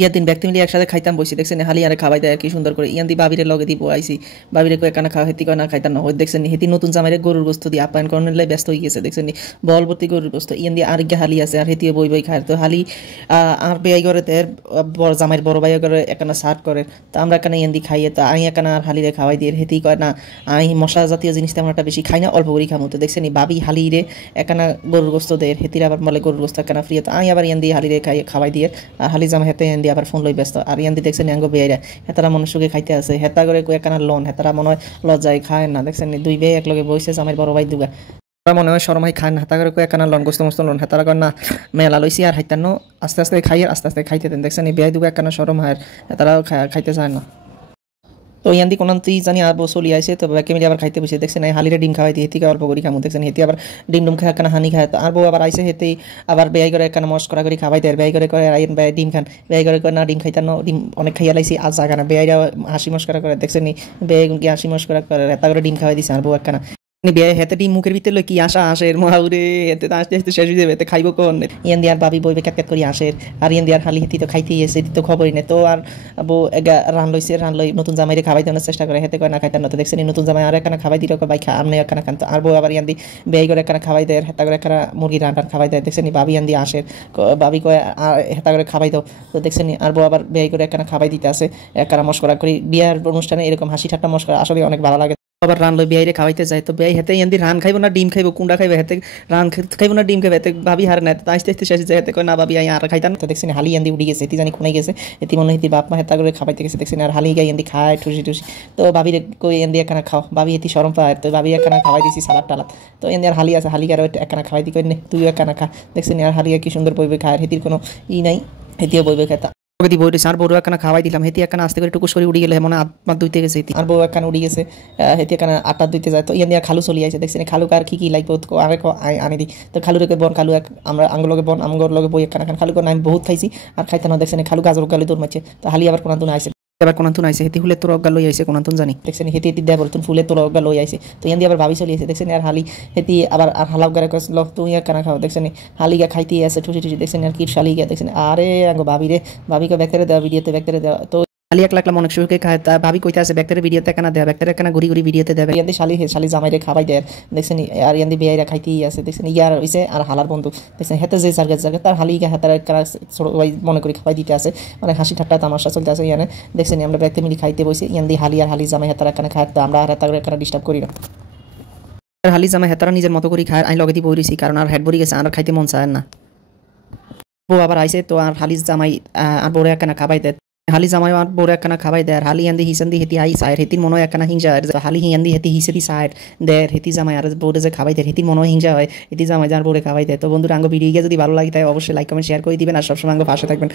ইয়া দিন ব্যক্তি মিলে একসাথে খাইতাম বসি দেখছেন হালি আরে খাওয়াই দেয় কি সুন্দর করে ইয়ান্দি বাবিরে লগে দিব আইসি বাবিরে কয়ে কানা খাওয়া হেতি কয় না খাইতাম না দেখছেন হেতি নতুন জামাইরে গরুর গোস্ত দিয়ে আপ্যায়ন করানোর লাই ব্যস্ত হয়ে গেছে দেখছেন বলবর্তী গরুর গোস্ত ইয়ান্দি আরেকগে হালি আছে আর হেতিও বই বই খায় তো হালি আর বেয়াই করে তের বড় জামাইয়ের বড় ভাই করে একানা সার্ভ করে তো আমরা এখানে ইয়ান্দি খাইয়ে তো আমি একানা আর হালিরে খাওয়াই দিয়ে হেতি কয় না আমি মশলা জাতীয় জিনিস তেমন একটা বেশি খাই না অল্প করেই খামো তো দেখছেন বাবি হালিরে একানা গরুর গোস্ত দেয় হেতির আবার বলে গরুর গোস্ত একানা ফ্রি তো আমি আবার ইয়ান্দি হালিরে খাওয়াই দিয়ে আর হালি জামা হেতে ইয়ান্দি আবার ফোন লই ব্যস্ত আর ইয়ান্দি দেখছেন আঙ্গ বেয়াইরা হেতারা মনুষ্যকে খাইতে আছে হেতা করে কয়েক কানা লোন হেতারা মনে হয় লজ্জায় খায় না দেখছেন দুই বেয়ে এক লগে বসে আমার বড় ভাই দুগা মনে হয় শরমাই খায় না হেতা করে কয়েক কানা লোন গোস্ত মস্ত লোন হেতারা কর না মেলা লইছি আর হাইতান্ন আস্তে আস্তে খাই আর আস্তে আস্তে খাইতে দেন দেখছেন বেয়াই দুগা এক কানা শরম হয় হেতারাও খাইতে চায় না তো ইয়ান্দি কোন তুই জানি আর চলি আসে তো ব্যাকে মিলে আবার খাইতে বসে দেখছেন হালিরে ডিম খাওয়াই দিয়ে হেতিকে অল্প করি খামু দেখছেন হেতি আবার ডিম ডুম খায় কানা হানি খায় তো আর বউ আবার আইসে হেতেই আবার বেয়াই করে একখানা মস্করা করে খাওয়াই দেয় বেয়াই করে আইন বেয়াই ডিম খান বেয়াই করে না ডিম খাইতাম না ডিম অনেক খাইয়া লাইছি আজ জাগা না বেয়াইরা হাসি মস্করা করে দেখছেন নি বেয়াই হাসি মস্করা করে এত করে ডিম খাওয়াই দিছে আর বউ একখানা বিয়ে হেতে ডিম মুখের ভিতরে কি আশা আসের মহাউরে হেতে তো আসতে আসতে শেষ হয়ে যাবে খাইব কোন ইয়ান দিয়ার বাবি বইবে ক্যাট করি আসের আর ইয়ান দিয়ার হালি হেতি তো খাইতেই এসে তো খবরই নেই তো আর বউ এগা রান লই নতুন জামাইরে খাওয়াই দেওয়ার চেষ্টা করে হেতে কয় না খাইতাম না তো দেখছেন নতুন জামাই আর একখানা খাওয়াই দিল ভাই খা আমনে একখানা খান তো আর বউ আবার ইয়ান্দি বেয়াই করে একখানা খাওয়াই দেয় হেতা করে একখানা মুরগি রান খাওয়াই দেয় দেখছেন বাবি ইয়ান্দি আসের বাবি কয় হেতা করে খাওয়াই দাও তো দেখছেন আর বউ আবার বেয়াই করে একখানা খাওয়াই দিতে আসে একখানা মস্করা করি বিয়ার অনুষ্ঠানে এরকম হাসি ঠাট্টা মস্করা আসলে অনেক ভালো লাগে আবার রান লই বেয়াইরে খাওয়াইতে যায় তো বেয়াই হেতে ইয়ান্দি রান খাইব না ডিম খাইব কুন্ডা খাইব হেতে রান খাইব না ডিম খাইব হেতে ভাবি হার না তো আস্তে আস্তে শেষ যায় হেতে কয় না ভাবি আর খাইতাম তো দেখছেন হালি ইয়ান্দি উড়ি গেছে এটি জানি কোনাই গেছে এটি মনে হইতি বাপ মা হেতা করে খাওয়াইতে গেছে দেখছেন আর হালি গাই ইয়ান্দি খায় ঠুসি তো ভাবির কই ইয়ান্দি একখানা খাও ভাবি এটি শরম পায় তো ভাবি একখানা খাওয়াই দিছি সালাদ টালাদ তো ইয়ান্দি আর হালি আছে হালি আর একখানা খাওয়াই দি কই নে তুই একখানা খা দেখছেন আর হালি কি সুন্দর বইবে খায় হেতির কোনো নাই হেতিও বইবে খায় দি বই আর বড় একখানা খাওয়াই দিলাম হেতি একখানা আস্তে করে টুকুস করে উড়ি গেলে মনে আত্মা ধুইতে গেছে আর বউ একখানা উড়ি গেছে হেতি একখানা আটটা ধুইতে যায় তো ইয়ান দিয়া খালু চলি আসে দেখছেন খালুকে আর কি লাগবে আগে আনি দি তো খালুরে বন খালু আমরা আঙ্গুলকে বন আমগর লগে বই একখানা খান খালুকে আমি বহুত খাইছি আর খাইতে না দেখছেন খালু গাজর গালে দৌড় মারছে তো হালি আবার কোন তুন আইছে এবার কোনাতুন আইছে হেতি ফুলের তোর অজ্ঞা লই আইছে কোনাতুন জানি দেখছেন হেতি হেতি দেয় বলতুন ফুলের তোর অজ্ঞা লই আইছে তো ইয়ান দিয়ে আবার ভাবি চলি আছে দেখছেন আর হালি হেতি আবার আর হালাও গারে কইছিল তুই আর কানা খাও দেখছেন হালিগা খাইতে আছে ঠুসি দেখছেন আর কি শালিগা দেখছেন আরে আঙ্গো ভাবি রে ভাবিকে ব্যাকতেরে দেওয়া ভিডিওতে ব্যাকতেরে দেওয়া তো শালি এক লাখলা অনেক সুখে খায় তা ভাবি কইতে আছে ব্যাকতেরে ভিডিওতে কেনা দেয় ব্যাকতেরে কেনা ঘুরি ঘুরি ভিডিওতে দেবে ইয়ান্দি শালি জামাইরে খাওয়াই দেয় দেখছেন আর ইয়ান্দি বেয়াইরা খাইতেই আছে দেখছেন ইয়ার হইছে আর হালার বন্ধু দেখছেন হেতে যে জায়গা তার হালিগা হাতার কারা মনে করি খাওয়াই দিতে আছে মানে হাসি ঠাট্টা তামাশা চলতে আছে ইয়ানে দেখছেন আমরা ব্যাকতে মিলি খাইতে বসে ইয়ান্দি হালি আর হালি জামাই হাতার কেনা খায় আমরা আর হাতার কেনা ডিস্টার্ব করি না হালি জামাই হেতারা নিজের মতো করে খায় আমি লগে দিয়ে বইছি কারণ আর হেড ভরি গেছে আর খাইতে মন চায় না বউ আবার আইছে তো আর হালি জামাই আর বড় একখানা খাবাই দেয় হালি জামাই আর বড় একখানা খাবাই দেয় আর হালি ইয়ান্দি হিসান্দি হেতি আই সাইড হেতির মনে হয় একখানা হিংসা হালি হিয়ান্দি হেতি হিসেদি সাইড দেয় হেতি জামাই আর বউরে যে খাবাই দেয় হেতির মনে হয় হিংসা হয় হেতি জামাই যার বউরে খাবাই দেয় তো বন্ধুরা আঙ্গ ভিডিও যদি ভালো লাগে তাই অবশ্যই লাইক কমেন্ট শেয়ার করে দিবেন আর সবসময় আঙ্গ পাশে থাকবেন।